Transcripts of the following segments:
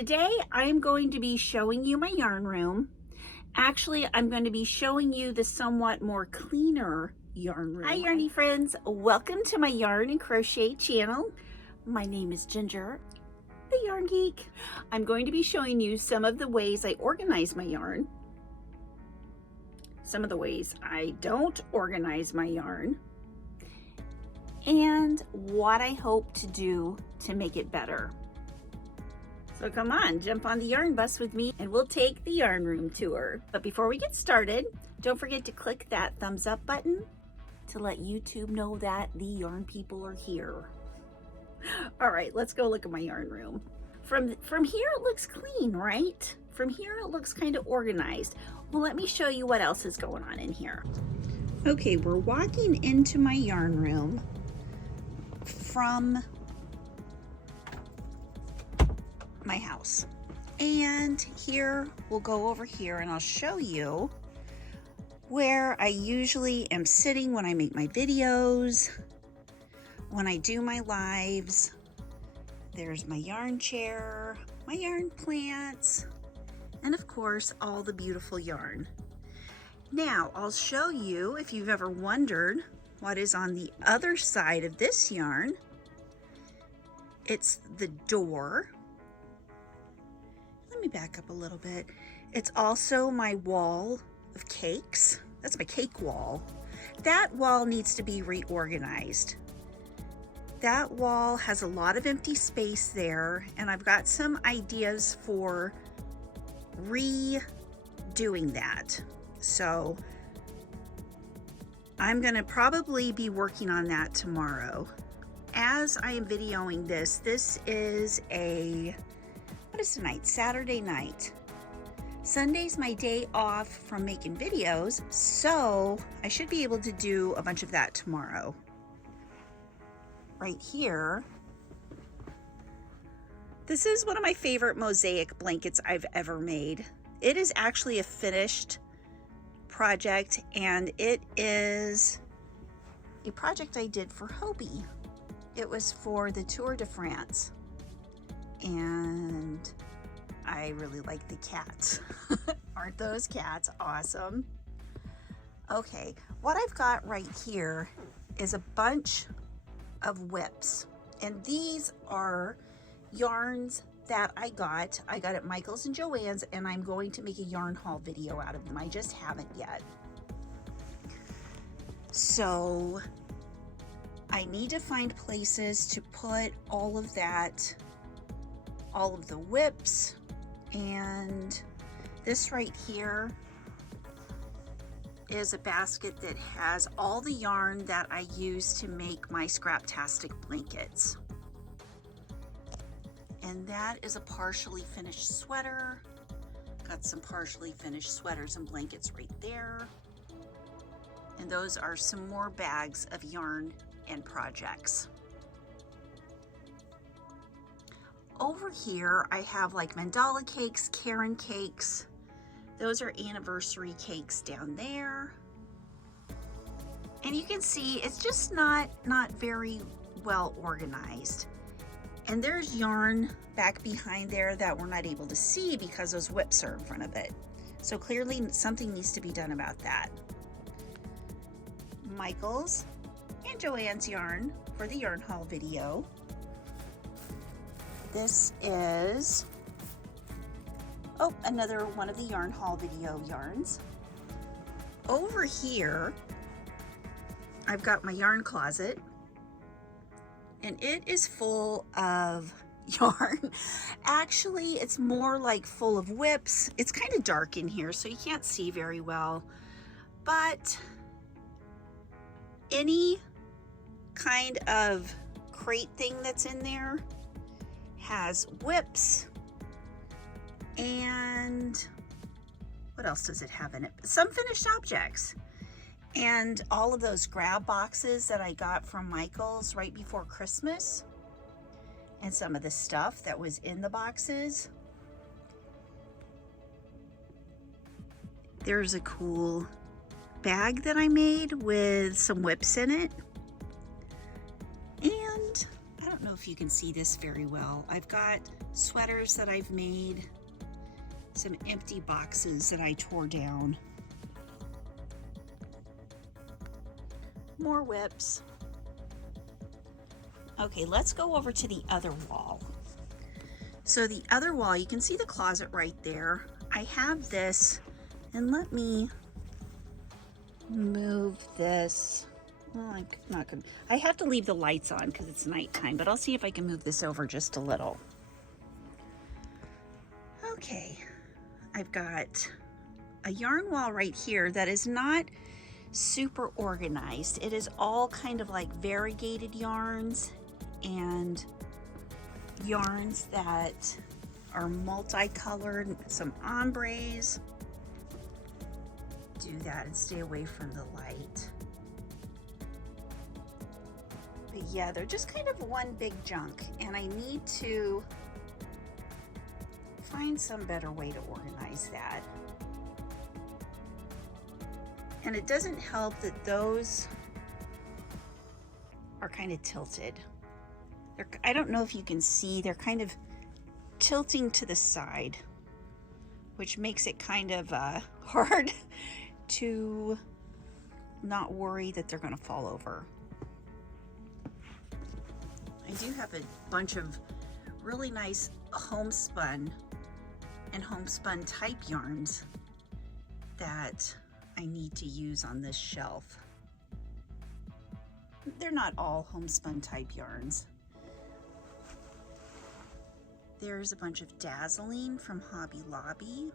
Today I'm going to be showing you my yarn room. Actually, I'm going to be showing you the somewhat more cleaner yarn room. Hi yarny friends, welcome to my yarn and crochet channel. My name is Ginger, the Yarn Geek. I'm going to be showing you some of the ways I organize my yarn, some of the ways I don't organize my yarn, and what I hope to do to make it better. So come on, jump on the yarn bus with me and we'll take the yarn room tour. But before we get started, don't forget to click that thumbs up button to let YouTube know that the yarn people are here. All right, let's go look at my yarn room. From here it looks clean, right? From here it looks kind of organized. Well, let me show you what else is going on in here. Okay, we're walking into my yarn room from my house, and here we'll go over here and I'll show you where I usually am sitting when I make my videos, when I do my lives. There's my yarn chair, my yarn plants, and of course all the beautiful yarn. Now I'll show you, if you've ever wondered what is on the other side of this yarn. It's the door. Let me back up a little bit. It's also my wall of cakes. That's my cake wall. That wall needs to be reorganized. That wall has a lot of empty space there, and I've got some ideas for redoing that. So I'm gonna probably be working on that tomorrow. As I am videoing this, this is what is tonight? Saturday night. Sunday's my day off from making videos, so I should be able to do a bunch of that tomorrow. Right here, this is one of my favorite mosaic blankets I've ever made. It is actually a finished project, and it is a project I did for Hobie. It was for the Tour de France. And I really like the cats. Aren't those cats awesome? Okay, what I've got right here is a bunch of whips, and these are yarns that I got at Michael's and Joann's, and I'm going to make a yarn haul video out of them. I just haven't yet. So I need to find places to put all of that, all of the whips, and this right here is a basket that has all the yarn that I use to make my Scraptastic blankets. And that is a partially finished sweater. Got some partially finished sweaters and blankets right there. And those are some more bags of yarn and projects. Over here, I have like mandala cakes, Karen cakes. Those are anniversary cakes down there. And you can see it's just not very well organized. And there's yarn back behind there that we're not able to see because those whips are in front of it. So clearly something needs to be done about that. Michael's and Joann's yarn for the yarn haul video. This is, oh, another one of the yarn haul video yarns. Over here, I've got my yarn closet, and it is full of yarn. Actually, it's more like full of whips. It's kind of dark in here, so you can't see very well, but any kind of crate thing that's in there has whips, and what else does it have in it? Some finished objects, and all of those grab boxes that I got from Michael's right before Christmas, and some of the stuff that was in the boxes. There's a cool bag that I made with some whips in it, and I don't know if if you can see this very well. I've got sweaters that I've made, some empty boxes that I tore down, more whips. Okay, let's go over to the other wall. So the other wall, you can see the closet right there. I have this, and let me move this. Well, I'm not gonna, I have to leave the lights on because it's nighttime, but I'll see if I can move this over just a little. Okay, I've got a yarn wall right here that is not super organized. It is all kind of like variegated yarns and yarns that are multicolored, some ombres. Do that and stay away from the light. But yeah, they're just kind of one big junk, and I need to find some better way to organize that. And it doesn't help that those are kind of tilted. I don't know if you can see, they're kind of tilting to the side, which makes it kind of hard to not worry that they're going to fall over. I do have a bunch of really nice homespun and homespun type yarns that I need to use on this shelf. They're not all homespun type yarns. There's a bunch of dazzling from Hobby Lobby.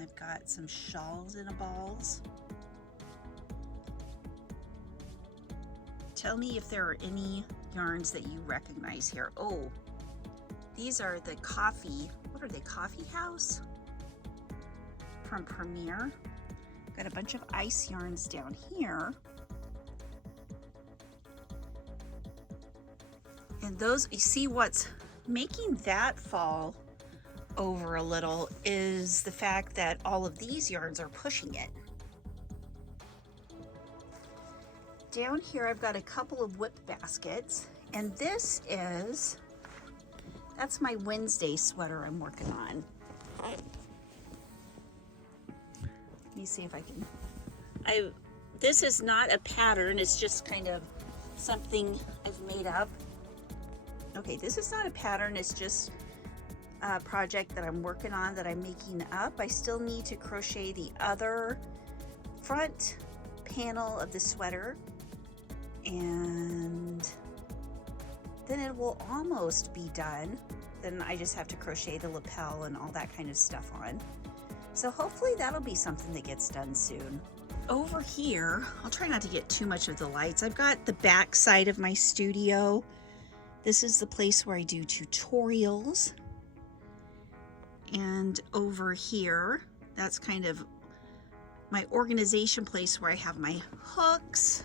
I've got some shawls in a balls. Tell me if there are any yarns that you recognize here. Oh, these are the coffee, what are they, Coffee House from Premier. Got a bunch of ice yarns down here. And those, you see what's making that fall over a little is the fact that all of these yarns are pushing it. Down here I've got a couple of whip baskets, and this is, that's my Wednesday sweater I'm working on. Let me see if I can, this is not a pattern, it's just kind of something I've made up. Okay, this is not a pattern, it's just a project that I'm working on that I'm making up. I still need to crochet the other front panel of the sweater, and then it will almost be done. Then I just have to crochet the lapel and all that kind of stuff on. So hopefully that'll be something that gets done soon. Over here, I'll try not to get too much of the lights. I've got the back side of my studio. This is the place where I do tutorials. And over here, that's kind of my organization place where I have my hooks.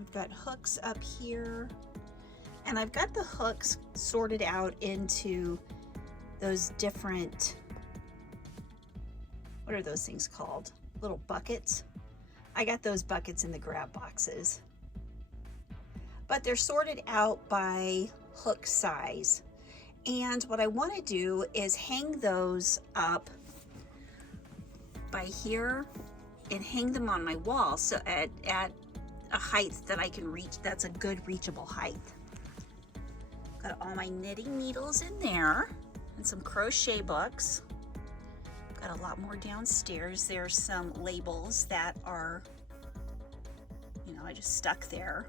I've got hooks up here. And I've got the hooks sorted out into those different, what are those things called? Little buckets. I got those buckets in the grab boxes. But they're sorted out by hook size. And what I want to do is hang those up by here and hang them on my wall, so at a height that I can reach, that's a good reachable height. Got all my knitting needles in there and some crochet books. Got a lot more downstairs. There's some labels that are, you know, I just stuck there.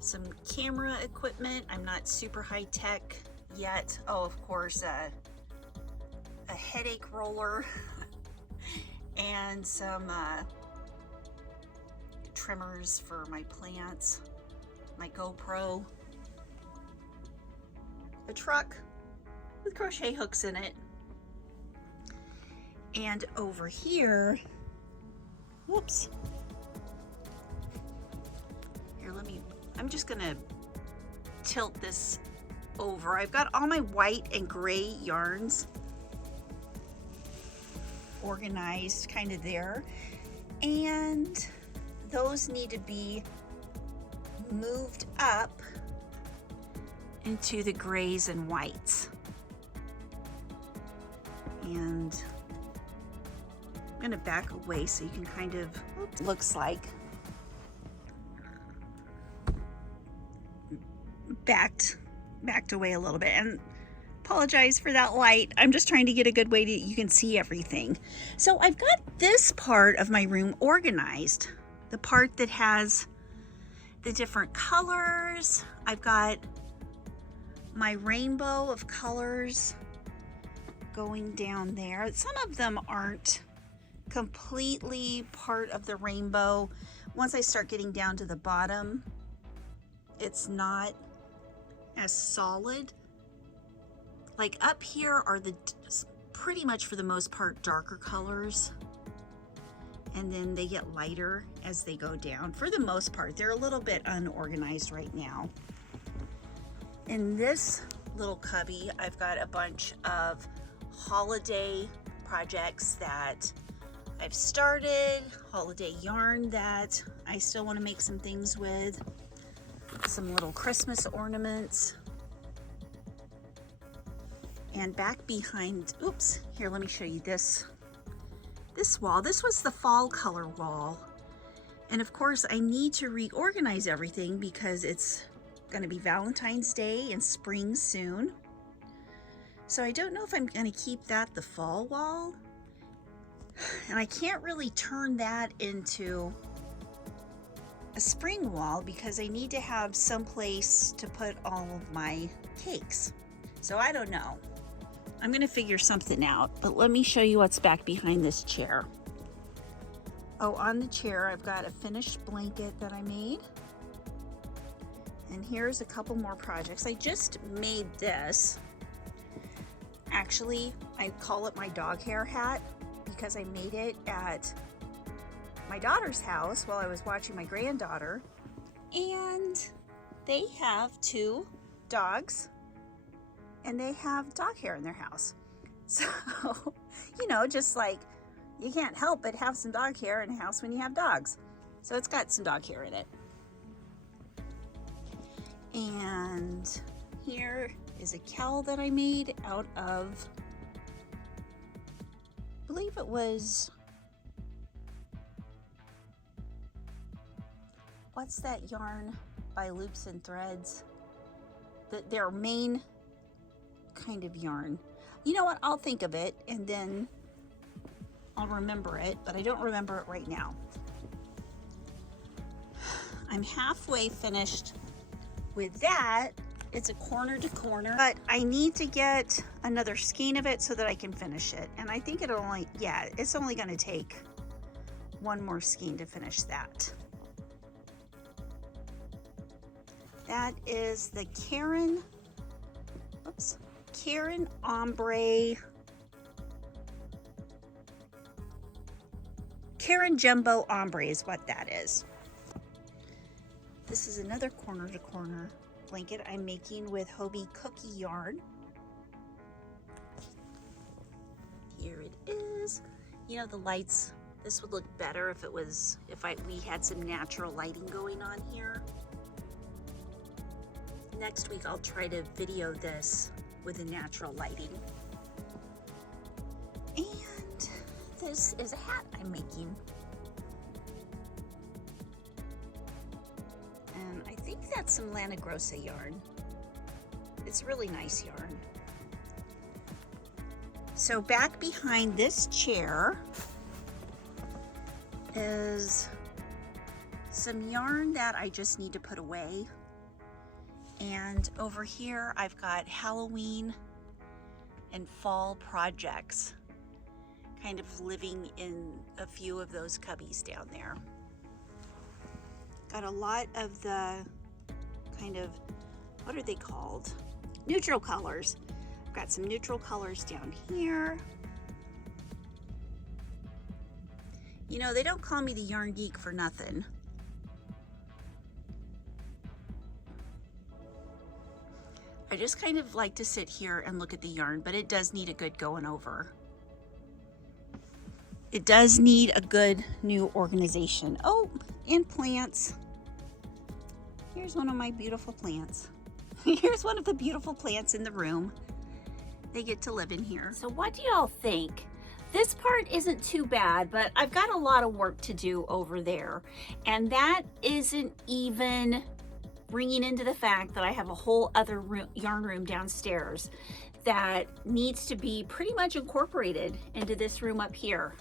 Some camera equipment. I'm not super high tech yet. Oh, of course, a headache roller and some trimmers for my plants, my GoPro, a truck with crochet hooks in it. And over here, whoops. Here, I'm just gonna tilt this over. I've got all my white and gray yarns organized kind of there, and those need to be moved up into the grays and whites. And I'm gonna back away so you can kind of, looks like backed away a little bit. And apologize for that light. I'm just trying to get a good way to, you can see everything. So I've got this part of my room organized, the part that has the different colors. I've got my rainbow of colors going down there. Some of them aren't completely part of the rainbow. Once I start getting down to the bottom, it's not as solid. Like up here are the pretty much for the most part darker colors, and then they get lighter as they go down. For the most part, they're a little bit unorganized right now. In this little cubby, I've got a bunch of holiday projects that I've started, holiday yarn that I still want to make some things with, some little Christmas ornaments. And back behind, oops, here, let me show you this wall. This was the fall color wall. And of course, I need to reorganize everything because it's gonna be Valentine's Day and spring soon. So I don't know if I'm gonna keep that the fall wall. And I can't really turn that into a spring wall because I need to have some place to put all of my cakes. So I don't know. I'm gonna figure something out, but let me show you what's back behind this chair. Oh, on the chair, I've got a finished blanket that I made. And here's a couple more projects. I just made this. Actually, I call it my dog hair hat because I made it at my daughter's house while I was watching my granddaughter. And they have 2 dogs. And they have dog hair in their house. So, you know, just like you can't help but have some dog hair in a house when you have dogs. So it's got some dog hair in it. And here is a cowl that I made out of, I believe it was, what's that yarn by Loops and Threads? Their main kind of yarn. You know what? I'll think of it and then I'll remember it, but I don't remember it right now. I'm halfway finished with that. It's a corner to corner, but I need to get another skein of it so that I can finish it. And I think it'll only, yeah, it's only going to take one more skein to finish that. That is the Karen Ombre, Karen Jumbo Ombre is what that is. This is another corner to corner blanket I'm making with Hobie cookie yarn. Here it is. You know, the lights, this would look better if it was, we had some natural lighting going on here. Next week I'll try to video this with the natural lighting. And this is a hat I'm making. And I think that's some Lana Grossa yarn. It's really nice yarn. So back behind this chair is some yarn that I just need to put away. And over here, I've got Halloween and fall projects kind of living in a few of those cubbies down there. Got a lot of the kind of, what are they called? Neutral colors. I've got some neutral colors down here. You know, they don't call me the yarn geek for nothing. I just kind of like to sit here and look at the yarn, but it does need a good going over. It does need a good new organization. Oh, and plants. here's one of my beautiful plants. Here's one of the beautiful plants in the room. They get to live in here. So what do y'all think? This part isn't too bad, but I've got a lot of work to do over there. And that isn't even bringing into the fact that I have a whole other yarn room downstairs that needs to be pretty much incorporated into this room up here.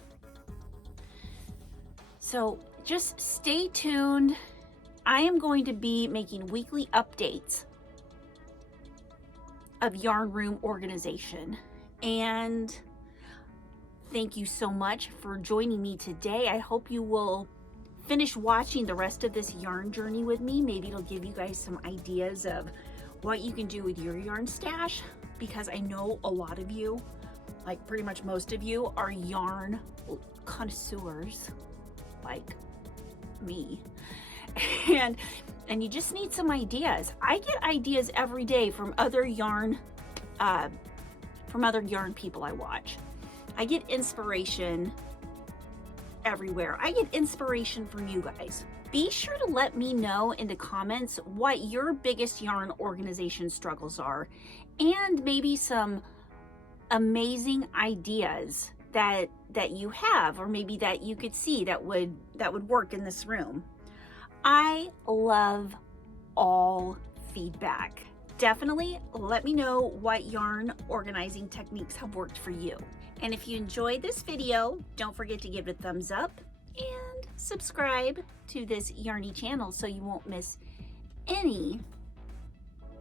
So just stay tuned. I am going to be making weekly updates of yarn room organization. And thank you so much for joining me today. I hope you will finish watching the rest of this yarn journey with me. Maybe it'll give you guys some ideas of what you can do with your yarn stash, because I know a lot of you, like pretty much most of you, are yarn connoisseurs like me. And you just need some ideas. I get ideas every day from other yarn people I watch. I get inspiration everywhere. I get inspiration from you guys. Be sure to let me know in the comments what your biggest yarn organization struggles are, and maybe some amazing ideas that you have, or maybe that you could see that would work in this room. I love all feedback. Definitely let me know what yarn organizing techniques have worked for you. And if you enjoyed this video, don't forget to give it a thumbs up and subscribe to this Yarny channel so you won't miss any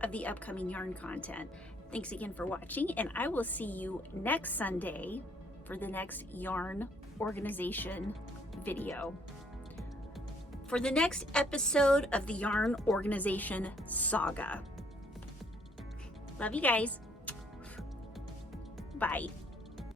of the upcoming yarn content. Thanks again for watching, and I will see you next Sunday for the next yarn organization video, for the next episode of the yarn organization saga. Love you guys. Bye.